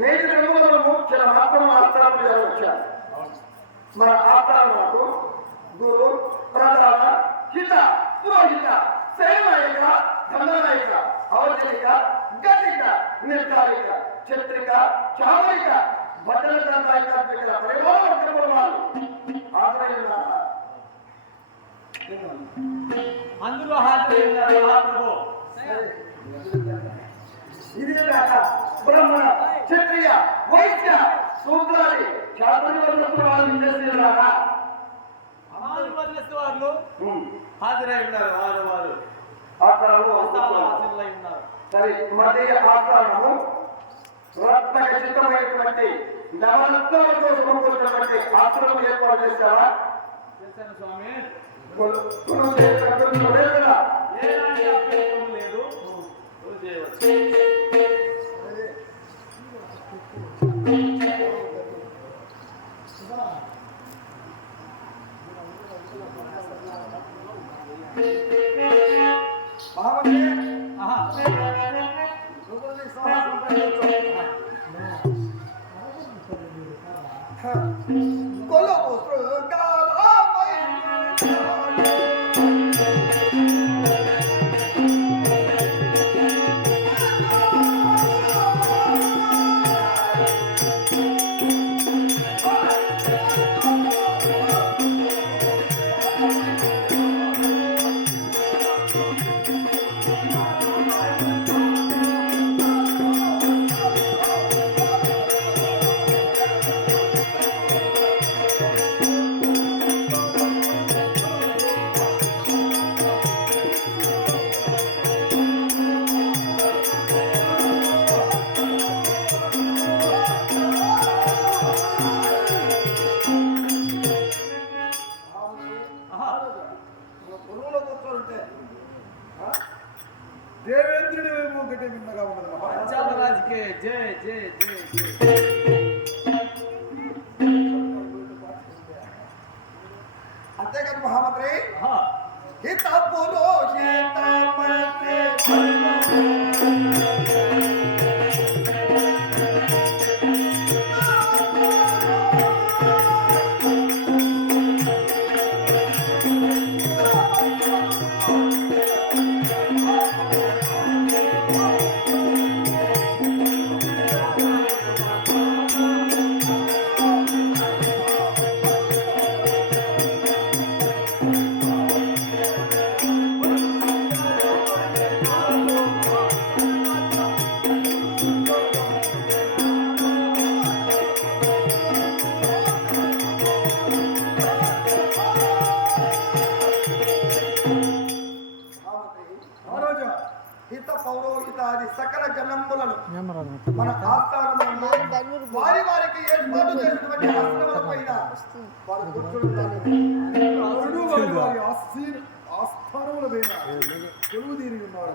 నేటి రెండువదలము చాలా మాత్రం ఆస్థానం జరగవచ్చారు. మన ఆస్థానకు గురు ప్రధాన హిత పురోహిత సేనాయక ధననాయక అవచరిక గతిక నిర్ధారిక చిత్రిక చావరిక భద్ర గ్రంథాయిక పరివారాలు ఆదరణ అందులో హాజరైన మహాప్రభు ఇదే కాక బ్రహ్మణ క్షత్రియ వైశ్య శూద్రాది చాతుర్య వాళ్ళు చేస్తున్నారా? వాళ్ళు హాజరై ఉన్నారు. వారు సరే మధ్య ఆస్థానము రత్న ఖచ్చితమైనటువంటి నవరత్నాలతో సమకూర్చినటువంటి ఆశ్రమం ఏర్పాటు చేస్తారా? చేశాను స్వామి. లేదు దేవేంద్రుడి వైపు ఒకటే విన్నగా ఉన్నది. పంచాలరాజుకే జై జై జై అంతేకాదు మహామంత్రి హిత పురోహిత పౌరోహితాది సకల జనంబులను మన ఆస్థానంలో వారి వారికి ఏర్పాటు చేసినటువంటి ఆశ్రమాలపైన వారు కూర్చుంటారు. ఆస్థానముల పైన కొలువు తీరి ఉన్నారు.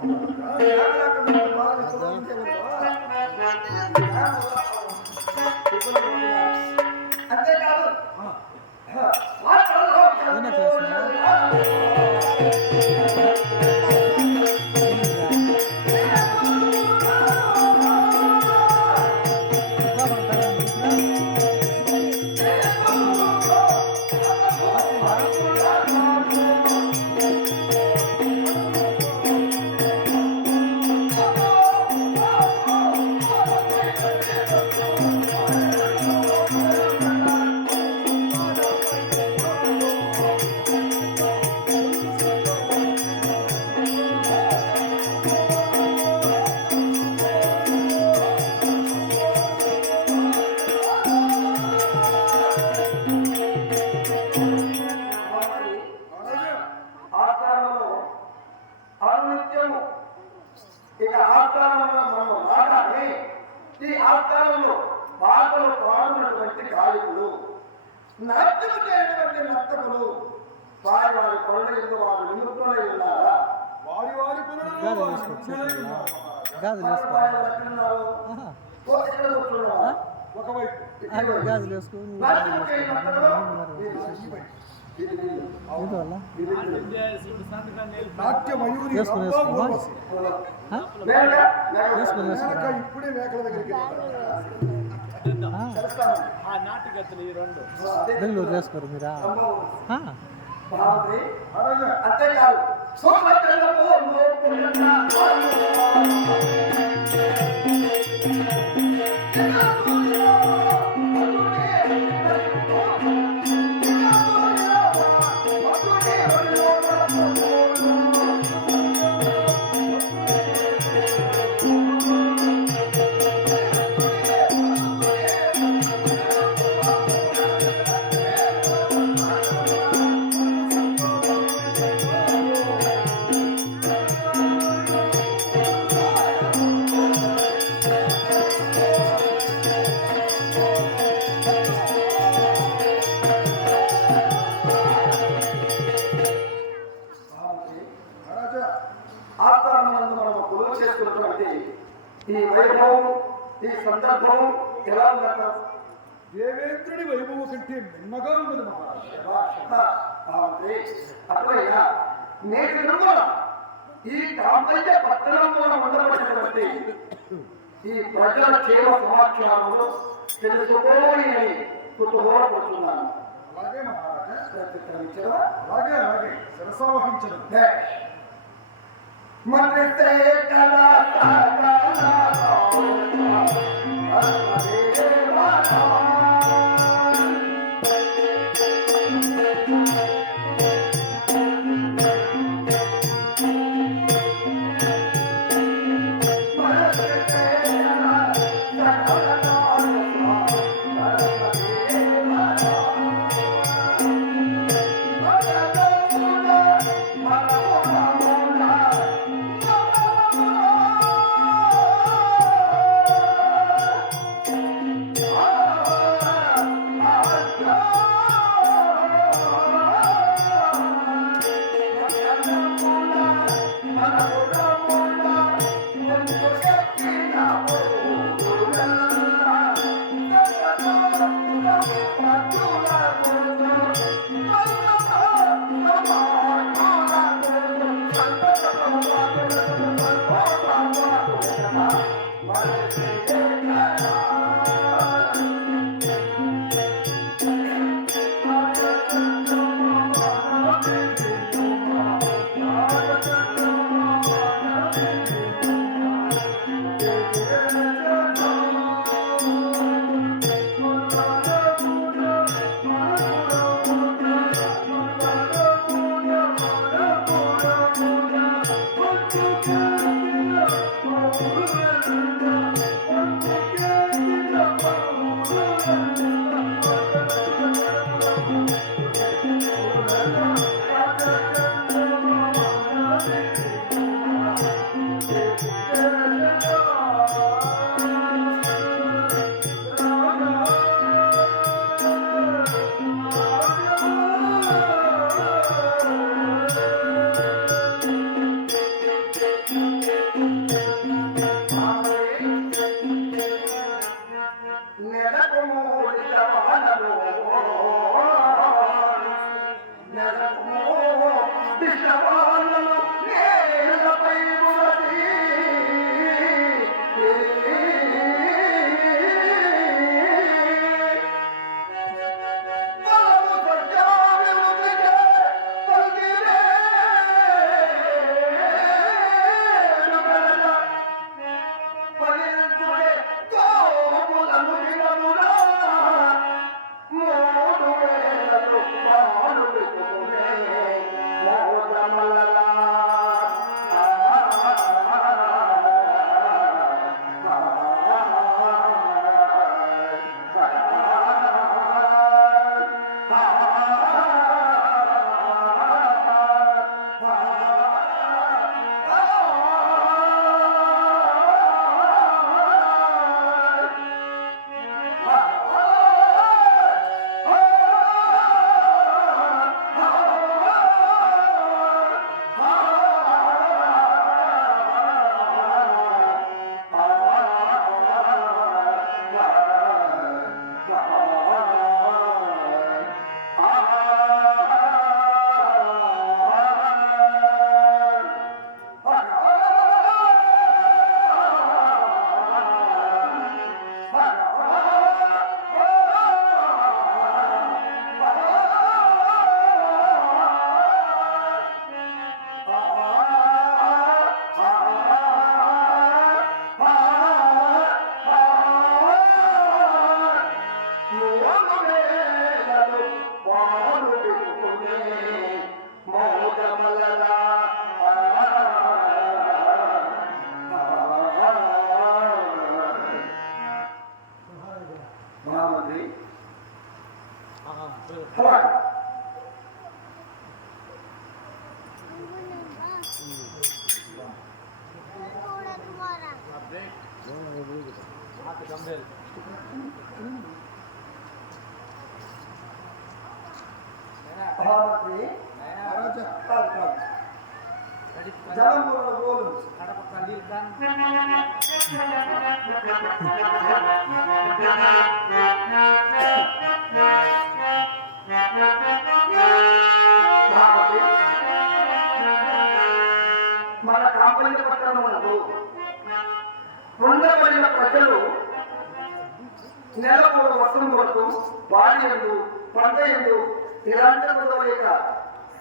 అంతేకాదు పాటలు పాడినటువంటి గాయకులు, నాట్యం చేయటువంటి నర్తకులు వారి వారి పనుల ఎందు వారు నిమగ్నులై ఉన్నారా? వారి వారి పనులలో గాలి వారు వేసుకో, నిమగ్నులై చేతులు. ఉన్నారు. గాజులు వారి వేసుకో. వారు ఎక్కడున్నారు? ఆహా. ఎక్కడ కూర్చున్నారా? ఒకవైపు అక్కడ గాజులు వేసుకో, నువ్వు గాజులు వేసుకో. ఈ వైపు. ఇది వల్ల నాట్య మయూరి వేసుకో, రంభా వేసుకో. ఊర్వశి. మేనక? వేసుకో, వేసుకో. మేనక ఇప్పుడే మేకల దగ్గరికి వెళ్ళారు. ఆ, ఆ నాటికత్తులు ఈ రెండు బెంగళూరు వేసుకోరు మీరా? ఆ, భారతి మహారాజా అంతేకాదు సోమచంద్రపు మహారాజా ఆస్థానమందు మనం కొలువు చేసుకున్నటువంటి ఈ వైభవం, ఈ సందర్భం ఎలా ఉందంటారు? దేవేంద్రుడి వైభవం కంటే మిన్నగా ఉన్నది మహారాజా. అట్లయినా నేటి రోజున ఈ కాంపల్య పట్టణంలో ఉండబడినటువంటి ఈ ప్రజల క్షేమ సమాచారంలో తెలుసుకోని కుతూహలపడుతున్నాను. అలాగే మహారాజా, ప్రతిక్రమించరా? అలాగే అలాగే శిరసావహించడం. మరితే కళా మహామంత్రి ఆహా, అలా हाथ गंभीर మహామంత్రి జలముల గోలు కడప ఖలీల్ ఖాన్ మహామంత్రి మన కాంపల్లి పట్టణములకు ఉండబడిన ప్రజలు నెలకు వర్షం వరకు వారి ఎందు పంట ఎందు నిరంతరం లేక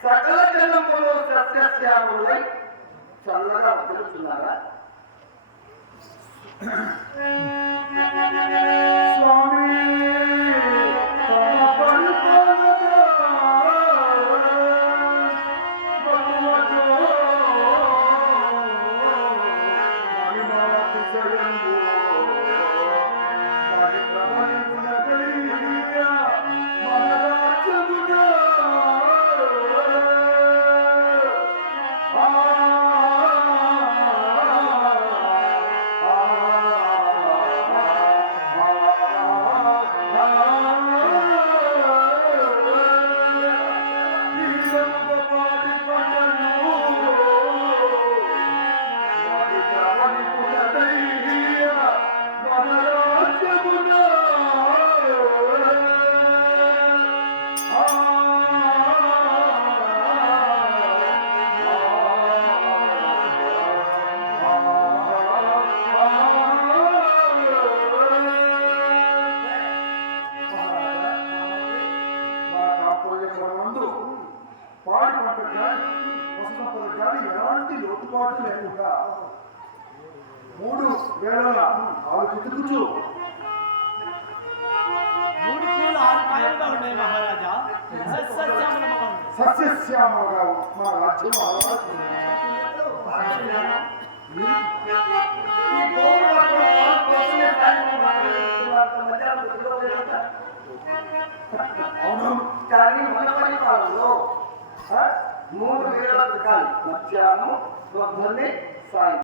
సకల జన్మములో సస్యశ్యాములై చల్లగా వదులుతున్నారా స్వామి తమ పరిపాలనగా బహుమతో మహిమాతి జగంబు మరి ప్రబలించునదయ్యా మన రాజ్యముగా పాడి పంట కానీ వస్తున్నప్పుడు కానీ ఎలాంటి లోటుపాటు లేకుండా 3 వేళల ఆలోచించు మూడు పూలు 6 కాయలుగా ఉన్నాయి మహారాజా సస్యశ్యామలముగా ఉంది. సస్యశ్యామగా మా రాజ్యం అవును కానీ మన పరిపాలనలో 3 వేళల కాలం మధ్యాహ్నం 12 సాయం